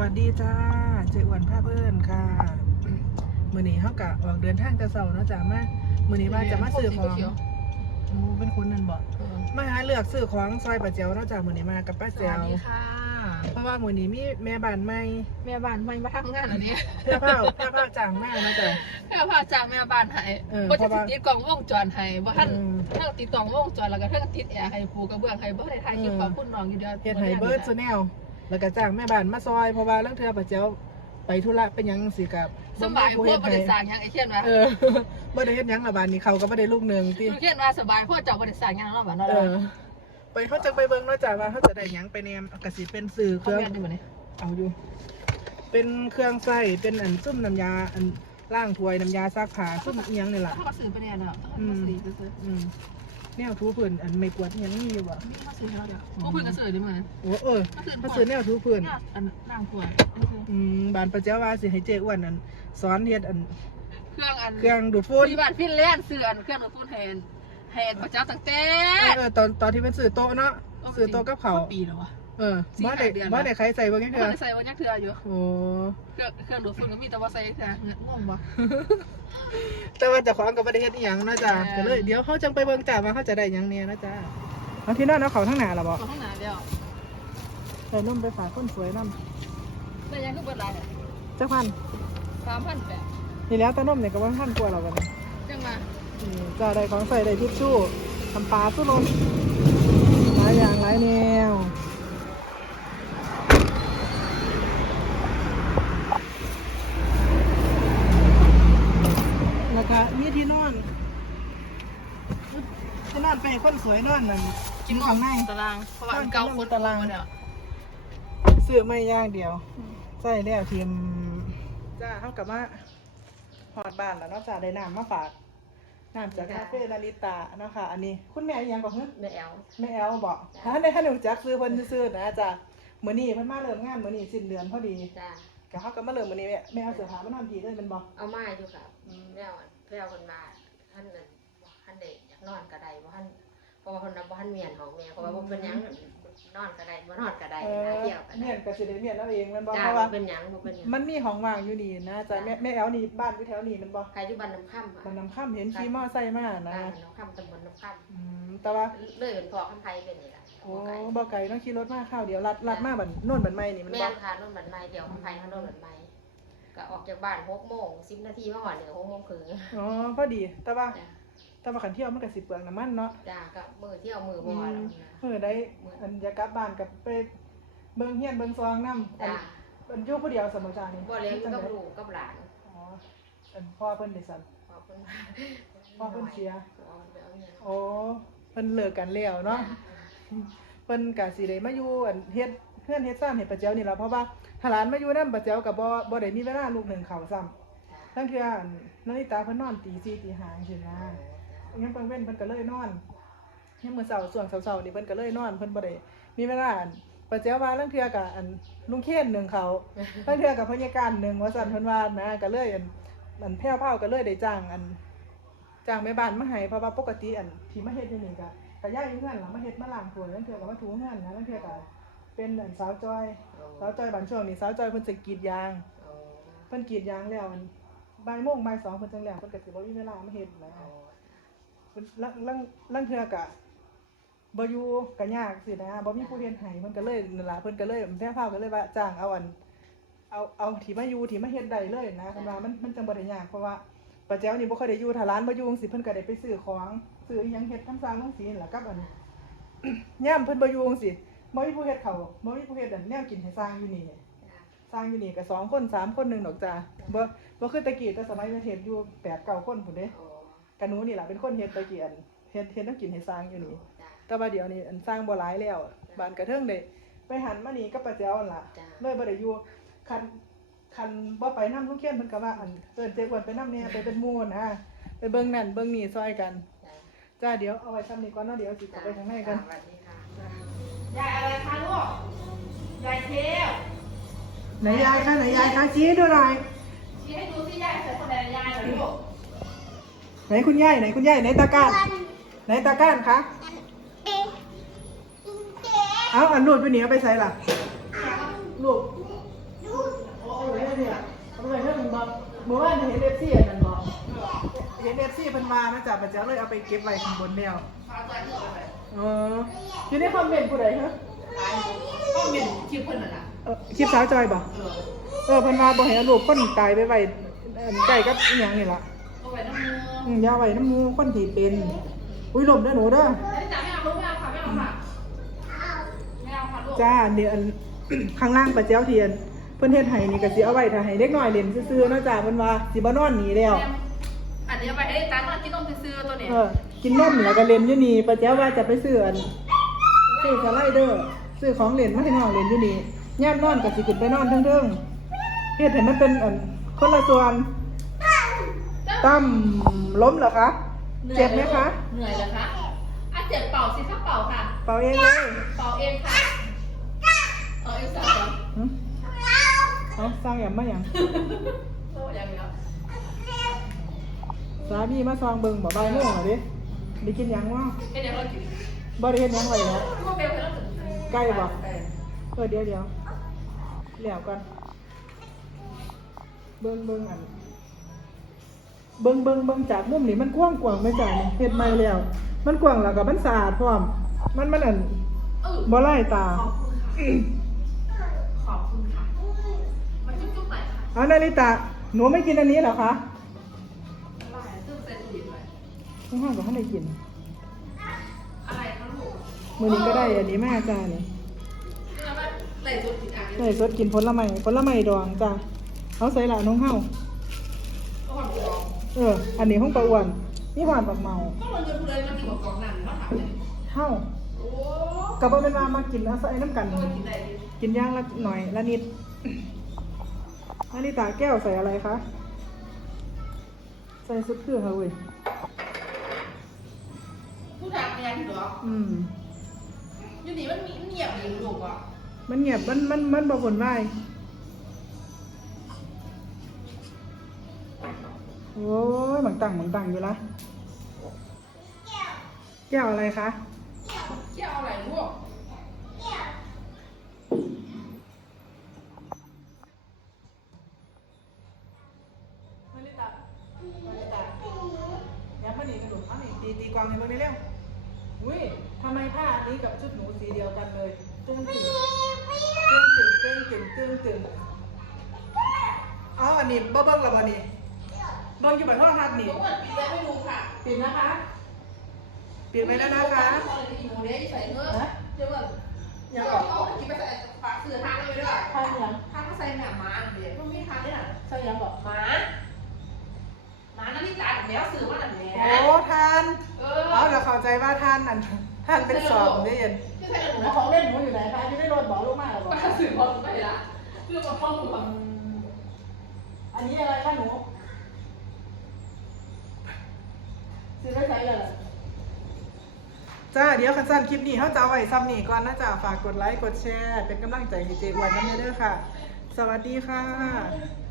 วัสดีจ้า เจอ้วนภาพเพื่อนค่ะมือนี้เขากะออกเดินทางแต่เสาร์เนาะจ้ามามือนี้ว่าจะมาซื้อของอืมเป็นคนนั่นบอกมาหาเลือกซื้อของซอยป้าเจียวเนาะจ้ามือนี้มากับป้าสเจียวัสวดีค่ะเพราะว่ามือนี้มีแม่บ้านใหม่แม่บ้านไม่มาทำงานอันนี้เพื่อเผาเพื่อเผาจ้างมากนาะจ้าแม่พาจากแม่บ้านให้เออบ่จะเพราะว่าติดกล่องวงจรให้บ่ทันอืมทั้งติดกล่องวงจรแล้วก็ทั้งติดแอร์ให้ปูกระเบื้องให้บ่ได้ถ่ายคลิปอืมขอบคุณน้องอยู่เด้อเฮ็ดให้เบิร์ดซแนล แล้วก็จ้างแม่บ้านมาซอยเพราะว่าเรื่องเธอป้าเจียวไปธุระเป็นหยังสิกับสบายพวกบ่ได้สร้างหยังไอ้เขียนว่าเออบ่ได้เฮ็ดหยังละบานนี้เขาก็บ่ได้ลูกหนึงติลูกเขียนว่าสบายพวกเจ้าบ่ได้สร้างหยังเนาะบัดเนาะเออไปเขาจะไปเบิ่งเนาะจ้ะว่าเขาจะได้หยังไปแนมกสิเป็นสื่อเคเขารื่องแม่นอยู่บ่นี่เอาอยู่ เป็นเครื่องใส่เป็นอันซุ่มน้ำยาอันล้างถ้วยน้ำยาซักผ้าซุ่มอีหยังนี่ล่ะเขาก็ซื้อไปแน่เนาะอืมเขาซื้อซื้ออืม แนวถูพื้นอันไม่กวาดอิหยังมีอยู่บ่เขาซื้อให้เราเด้อผู้เพิ่นก็ซื้อดิมื้อนั้นโอ้เออถ้าซื้อแนวถูพื้นเนี่ยอันล้างถ้วยอืมบานประเจ้าว่าสิให้เจ๊อ้วนอันสอนเฮ็ดอันเครื่องอันเครื่องดูดฝุ่นที่บ้านฟินแลนด์ซื้ออันเครื่องดูดฝุ่นแทนแทนพระเจ้าตั้งแต่เออเออตอนตอนที่เป็นซื้อโต๊ะเนาะซื้อโต๊ะกับเขาวปีแล้ววะ เออสี่บ่ได้ห้าเดือนบ่ได้ใครใส่เบิ่งจังไม่เทื่อได้ใส่วันยักเถื่ออยู่โอ้เครื่องเครื่องดูดฝุ่นก็มีแต่ว่าใส่เถื่อเงงงบ่แต่ว่าเจ้าของก็บ่ได้เฮ็ดอีหยังนะจ๊ะเออก็เลยเดี๋ยวเขาจังไปเบิ่งจ้าว่าเขาจะได้หยังเนี่ยนะจ๊ะเอาที่นอนเอาเขาทั้งหน้าล่ะบ่ตัวข้างหน้าเดียวใส่นมไปฝากคนสวยนำแต่ยังคือเบิดหลายเนี่ยจักพันสามพันแปดนี่แล้วแต่นมเนี่ยก็บ่พันกว่าแล้วบัดนี้จังมาอืมจ้าได้ของใส่ได้ทิชชู่ทำปลาสู้รนหลายอย่างหลายแนวแล้วก็มีที่นอน ที่นอนไปให้คนสวยนอนนั่นกินของในตาราง เพราะว่าอันเก่าคนตารางหมดแล้วซื้อไม่ย่างเดียวใส่แล้วทีมจ้าเข้ากับว่าหอดบ้านแล้วเนาะจ้าได้น้ำมาฝากน้ำจากคาเฟ่นาริตาเนาะค่ะอันนี้คุณแม่อิหยังบอกเฮ้ยแม่แอลแม่แอลบอกถ้าได้ถ้าหนูจักซื้อเพิ่นซื้อๆนะจ้ามื้อนี้เพิ่นมาเริ่มงานมื้อนี้สิ้นเดือนพอดีจ้าก็เฮาก็มาเริ่มมื้อนี้แม่แม่เอาเสื้อผ้ามานอนพี่เลยแมันบ่เอามาอยู่กับแมวอะแมวคนมาท่านนั้นท่า นเด็กอยากนอนกระไดว่าท่านเพราะว่าคนนับว่าท่านเมียนของแม่เพราะว่าบ่เป็นหยังนอนกระไดบ่นอนกระไดเออนะเที่ยวกระไดเมียนก็สิได้เมียนเอาเองแมันบ่จ้าเพราะบ่ว่าเป็นหยังบ่เป็นหยังมันมีห้องว่างอยู่นี่นะจ้าแม่แม่แอลนี่บ้านอยู่แถวนี้แมันบ่ใครอยู่บ้านน้ำค่ำมันนำข้ามเห็นขี่มอไซค์มานะบ้านน้ำค่ำตำบลน้ำค่อืมแต่ว่าำเลยเป็นพอคำไทยเป็นนี่แหละโอ้บ่ไกลต้องขี่รถมาข้าวเดียวลัดลัดมาบันโน่นบันไม่นี่มันแม่บ่นค่ะนนบันไม้เดียวคำไทยเขาโนนบันไม้ก็ออกจากบ้านหกโมงสิบนาทีมาหอดเนี่ยหกโมงครึ่งอ๋อพอดี แต่ว่าจ้า แต่ว่าขันเที่ยวมันก็สิเปลืองน้ำมันเนาะจ้าก็มือเที่ยวมือบ่อแล้วนะเมื่อได้อันอยากกลับบ้านกับไปเบิ่งเฮียนเบิ่งซองนำอันจ้าอันอยู่ผู้เดียวสมอจานี่บ่เลี้ยงอยู่กับลูกกับหลานอ๋ออันพ่อเพิ่นได้สั่นขอบคุณพ่อเพิ่นเสียเอาไปเอาเนี่ยโอ้เพิ่นเลิกกันแล้วเนาะเพิ่นก็สิได้มาอยู่อันเฮ็ดเฮือนเฮ็ดซ่านเฮ็ดประเจ้านี่ล่ะเพราะว่าถ้าหลานมาอยู่นำประเจ้าก็บ่บ่ได้มีเวลาลูกหนึ่งข้าวซ้ำทั้งเทื่ออันนาฬิตาเพิ่นนอนตีสี่ตีห้าจังซี่นะ ยังเพิ่นเว้นเพิ่นก็เลยนอนยังมื้อเช้าช่วงเช้าๆนี่เพิ่นก็เลยนอนเพิ่นบ่ได้มีเวลาอันปัจเจ้าว่าลังเทื่อก็อันลุงเคนหนึงเขาลังเทื่อกับพญาการหนึงว่าซั่นเพิ่นว่านะก็เลยอันอันแพ้วเผาก็เลยได้จ้างอันจ้างแม่บ้านมาให้เพราะว่าปกติอันที่มาเฮ็ดอยู่นี่ก็ก็ย้ายอยู่เฮือนล่ะมาเฮ็ดมาล้างถ้วยลังเทื่อก็มาถูเฮือนนะลังเทื่อก็เป็นอันสาวจอยสาวจอยบางช่วงนี่สาวจอยเพิ่นสิกรีดยางเพิ่นกรีดยางแล้วอันบ่ายโมงบ่ายสองเพิ่นจังแล้วเพิ่นก็สิบ่มีเวลามาเฮ็ดนะ เพิ่นลังลังลังเทื่อกะบอยู่ก็ยากสินะบ่มีผู้เฮ็ดให้เพิ่นก็เลยนั่นล่ะเพิ่นก็เลยแพ้ภาพก็เลยว่าจ้างเอาอัน เอาเอาที่มาอยู่ที่มาเฮ็ดได้เลยนะเพิ่นว่ามันมันจังบ่ได้ยากเพราะว่าปัจจัยนี่บ่ค่อยได้อยู่ถ้าร้านบ่อยู่จังซี่เพิ่นก็ได้ไปซื้อของซื้ออิหยังเฮ็ดทั้งสร้างทั้งสีนั่นล่ะกับอันย่ามเพิ่นบ่อยู่จังซี่บ่มีผู้เฮ็ดเขาวบ่มีผู้เฮ็ดอันแนวกินให้สร้างอยู่นี่สร้างอยู่นี่ก็สองคนสามคนหนึ่งดอกจ้าบ่บ่คือตะกี้แต่สมัยประเทศอยู่แปดเก้าคนพุ่นเด้ กันหนูนี่ล่ะเป็นคนเฮ็ดตะกี้อันเฮ็ดเฮ็ดน้ำกินให้สร้างอยู่นี่แต่ว่าเดี๋ยวนี้อันสร้างบ่หลายแล้วบ้านกระเทิงได้ไปหันมานี่กับป้าแจ๋วนั่นล่ะเลยบ่ได้อยู่คันคันบ่ไปนำลุงเขียนเพิ่นก็ว่าอันเอิ้นเจ๊อ้วนไปนำแหน่ไปเป็นหมู่นะไปเบิ่งนั่นเบิ่งนี่ซอยกันจ้าเดี๋ยวเอาไว้ซ้ำนี้ก่อนเนาะเดี๋ยวสิเข้าไปข้างในกัน สวัสดีค่ะยายอะไรคะลูกยายเทวไหนยายคะไหนยายคะชี้ให้ดูหน่อยชี้ให้ดูสิยายใส่คนไหนยายเหรอลูก ไหนคุณยายไหนคุณยายไหนตาก้านไหนตาก้านคะเอาอันรูดไปเหนียวไปใส่ล่ะลูกเมื่อวานเห็นเอฟซีอันนั้นบอกเห็นเอฟซีเพิ่นมานะจ๊ะป้าแจ๋วเลยเอาไปเก็บไว้ข้างบนแล้วพาใจเพื่อนไปเอออยู่ในคอมเมนต์ผู้ใดฮะก็เป็นคิวเพื่อนน่ะเออคลิปสาวจอยบ่เออเออเพิ่นมาบ่ให้เอารูปคนตายไปไว้อันใกล้กับอีหยังนี่ล่ะเอาไว้น้ำมื ออืมอย่าไว้น้ำหมูคนที่เป็น อุ้ยลมเด้อหนูเด้อ ไม่จ๋าไม่เอาลูกไม่เอาค่ะไม่เอาค่ะไม่เอาค่ะลูกจ้าเดี๋ยวอัน ข้างล่างป้าแจ๋วเทียน เพิ่นเฮ็ดให้นี่ก็สิเอาไว้ถ้าให้เด็กน้อยเล่นซื่อๆเนาะจ้าเพิ่นว่าสิบ่นอนหนีแล้ว อันนี้เอาไปให้ตามาที่ต้องซื้อตัวนี้เออ กินนมเหนือก็เล่นอยู่นี่ป้าแจ๋วว่าจะไปซื้ออันซื้อสไลเดอร์ซื้อของเล่นมาให้น้องเล่นอยู่นี่ย่ามนอนก็สิขึ้นไปนอนเทิงๆเฮ็ดให้มันเป็นอันคนละส่วน ตั้มล้มเหรอคะ เจ็บไหมคะ เหนื่อยเหรอคะอะเจ็บเป่าสิถ้าเป่าค่ะ เป่าเองเลยเป่าเองค่ะเป่าเองสาวเหรอหึเอาสร้างแอมมาหยังโอ้ยยังไงแล้วสามีมาซองเบิ่งบ่บายโมงเหรอดิได้กินหยังวะเป็นยังไงกินบ่ได้เฮ็ดหยังไว้แล้วพวกเบลไปแล้วถึงใกล้บ่เออเดี๋ยวเดี๋ยวแล้วก่อนเบิ่งเบิ่งอัน เบิ่งเบิ่งเบิ่งจากมุมนี่มันกว้างกว้างไหม่จ่ายนี่เฮ็ดใหม่แล้ว มันกว้างแล้วก็มันสะอาดพร้อม มันมันอันเออบ่ไล่ตา ขอบคุณค่ะ ขอบคุณค่ะ มาจุ๊บๆหน่อยค่ะเอานาริตะ หนูไม่กินอันนี้เหรอคะอะไรซึ่งเป็นดีเลยข้างห้องก็ให้ได้กิน อะไรคะลูกมื้อนี้ก็ได้อันนี้มาจ้านี่นี่มันใส่ชุดผิดอันนี้ได้สดกินผลไม้ผลไม้ดองจ้าเอาใส่ละน้องเฮา ก็หวานกรอง เออ อันนี้ห้องปลาอ้วนนี่หวานบักเมาก็มันจะเลยมันอยู่กับกรองนั่นมาถามเลยเฮาโอ้ก็บ่เป็นว่ามากินเอาใส่น้ำกัน ก็กินได้ดีกินอย่างละหน่อยละนิดนาริตาแก้วใส่อะไรคะ ใส่ซุปเกลือค่ะเว้ยผู้ทางเรียนเหรออืม อยู่นี่มันมีเงียบอยู่ลูกอะมันเงียบมันมันมันบ่บ่นวาย โอ้ยหมังตังหมังตังอยู่ละแก้วอะไรคะเกี่ยวอะไรลูกมาริตามาริตาย้ำมาหนีกระดูกเอาหนีตีตีกวางให้มึงได้เร็วอุ้ยทำไมผ้าอันนี้กับชุดหนูสีเดียวกันเลยตึ้งตึงตึ้งตึงตึ้งตึงตึงตึงเอาอันนี้บ่เบิ้งและบ่นี่เบิ้งอยู่บนโทรทัศน์นี่ลูกเหมือนปิดแล้วไม่รู้ค่ะ ปิดนะคะ ปิดไว้แล้วนะคะอีโมเดลใส่เงือกฮะเดี๋ยวแบบยัเดี๋งยวก่อนเอากินไปใส่ฝาเสื้อทางเลยด้วยผ้ายังทางก็ใส่หนาม้าเดี๋ยวก็มีทางได้หน่ะใส่ยังก่อนม้าม้านั่นนี่จ่ายแบบนี้สื่อว่าแบบนี้โอ้ทานเออเอาเราเข้าใจว่าท่านอันท่านเป็นสอบได้ยินไม่ใช่หนูแล้วของเล่นหนูอยู่ไหนคะที่ได้โดนบอกลูกมากหรอป้าสื่อพอไปละเรื่องมาพ่อหนูอันนี้อะไรคะหนูซื้อได้ใช้เลย จ้าเดี๋ยวคันสั้นคลิปนี้เขาจะเอาไว้ซ้ำนี่ก่อนนะจ้าฝากกดไลค์กดแชร์ เป็นกำลังใจให้เจวันน้นเด้อค่ะ สวัสดีค่ะ